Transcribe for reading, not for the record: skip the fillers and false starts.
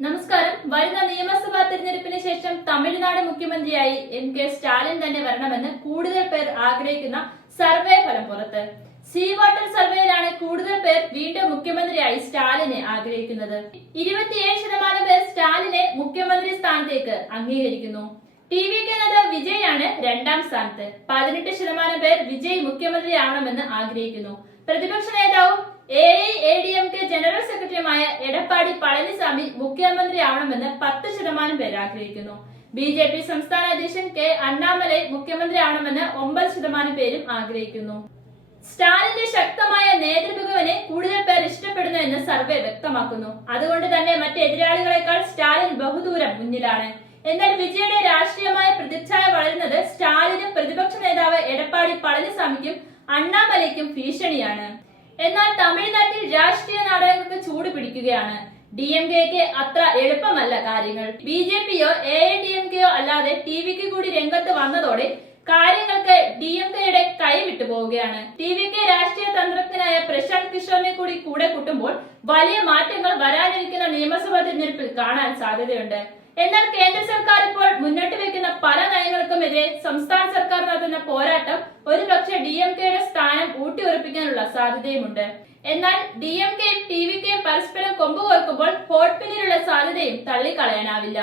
നമസ്കാരം. വരുന്ന നിയമസഭാ തെരഞ്ഞെടുപ്പിന് ശേഷം തമിഴ്നാട് മുഖ്യമന്ത്രിയായി എം.കെ. സ്റ്റാലിൻ തന്നെ വരണമെന്ന് കൂടുതൽ പേർ ആഗ്രഹിക്കുന്ന സർവേ ഫലം പുറത്ത്. സീ വാട്ടർ സർവേയിലാണ് കൂടുതൽ പേർ വീണ്ടും മുഖ്യമന്ത്രിയായി സ്റ്റാലിനെ ആഗ്രഹിക്കുന്നത്. 27% പേർ സ്റ്റാലിനെ മുഖ്യമന്ത്രി സ്ഥാനത്തേക്ക് അംഗീകരിക്കുന്നു. ടി.വി.കെ നേതാവ് വിജയാണ് രണ്ടാം സ്ഥാനത്ത്. 18% പേർ വിജയ് മുഖ്യമന്ത്രിയാവണമെന്ന് ആഗ്രഹിക്കുന്നു. പ്രതിപക്ഷ നേതാവും എ.ഐ.എ.ഡി.എം.കെ ജനറൽ സെക്രട്ടറിയുമായ എടപ്പാടി പളനിസ്വാമി മുഖ്യമന്ത്രിയാവണമെന്ന് 10% പേർ ആഗ്രഹിക്കുന്നു. ബി.ജെ.പി സംസ്ഥാന അധ്യക്ഷൻ കെ അണ്ണാമലൈ മുഖ്യമന്ത്രിയാവണമെന്ന് 9% പേരും ആഗ്രഹിക്കുന്നു. സ്റ്റാലിന്റെ ശക്തമായ നേതൃമികവിനെ കൂടുതൽ പേർ ഇഷ്ടപ്പെടുന്നു എന്ന് സർവേ വ്യക്തമാക്കുന്നു. അതുകൊണ്ട് തന്നെ മറ്റ് എതിരാളികളെക്കാൾ സ്റ്റാലിൻ ബഹുദൂരം മുന്നിലാണ്. എന്നാൽ വിജയുടെ രാഷ്ട്രീയമായ പ്രതിച്ഛായ വളരുന്നത് സ്റ്റാലിനും പ്രതിപക്ഷ നേതാവ് എടപ്പാടി പളനിസ്വാമിക്കും അണ്ണാമലയ്ക്കും ഭീഷണിയാണ്. എന്നാൽ തമിഴ്നാട്ടിൽ രാഷ്ട്രീയ നാടകങ്ങൾക്ക് ചൂട് പിടിക്കുകയാണ്. ഡി.എം.കെക്ക് അത്ര എളുപ്പമല്ല കാര്യങ്ങൾ. ബി.ജെ.പിയോ എ.ഐ.ഡി.എം.കെയോ അല്ലാതെ ടി.വി.കെ കൂടി രംഗത്ത് വന്നതോടെ കാര്യങ്ങൾക്ക് ഡി.എം.കെയുടെ കൈ വിട്ടുപോവുകയാണ്. ടി.വി.കെ രാഷ്ട്രീയ തന്ത്രജ്ഞനായ പ്രശാന്ത് കിഷോറിനെ കൂടെ കൂട്ടുമ്പോൾ വലിയ മാറ്റങ്ങൾ വരാനിരിക്കുന്ന നിയമസഭാ തെരഞ്ഞെടുപ്പിൽ കാണാൻ സാധ്യതയുണ്ട്. എന്നാൽ കേന്ദ്ര സർക്കാർ ഇപ്പോൾ മുന്നോട്ട് വെക്കുന്ന പല നയങ്ങൾക്കുമെതിരെ സംസ്ഥാന സർക്കാർ നടത്തുന്ന പോരാട്ടം ഒരുപക്ഷെ ഡി.എം.കെയുടെ സ്ഥാനം ഊട്ടിയുറപ്പിക്കാനുള്ള സാധ്യതയുമുണ്ട്. എന്നാൽ ഡി.എം.കെയും ടി.വി.കെയും പരസ്പരം കൊമ്പുകോർക്കുമ്പോൾ വോട്ട് പിന്നിലുള്ള സാധ്യതയും തള്ളിക്കളയാനാവില്ല.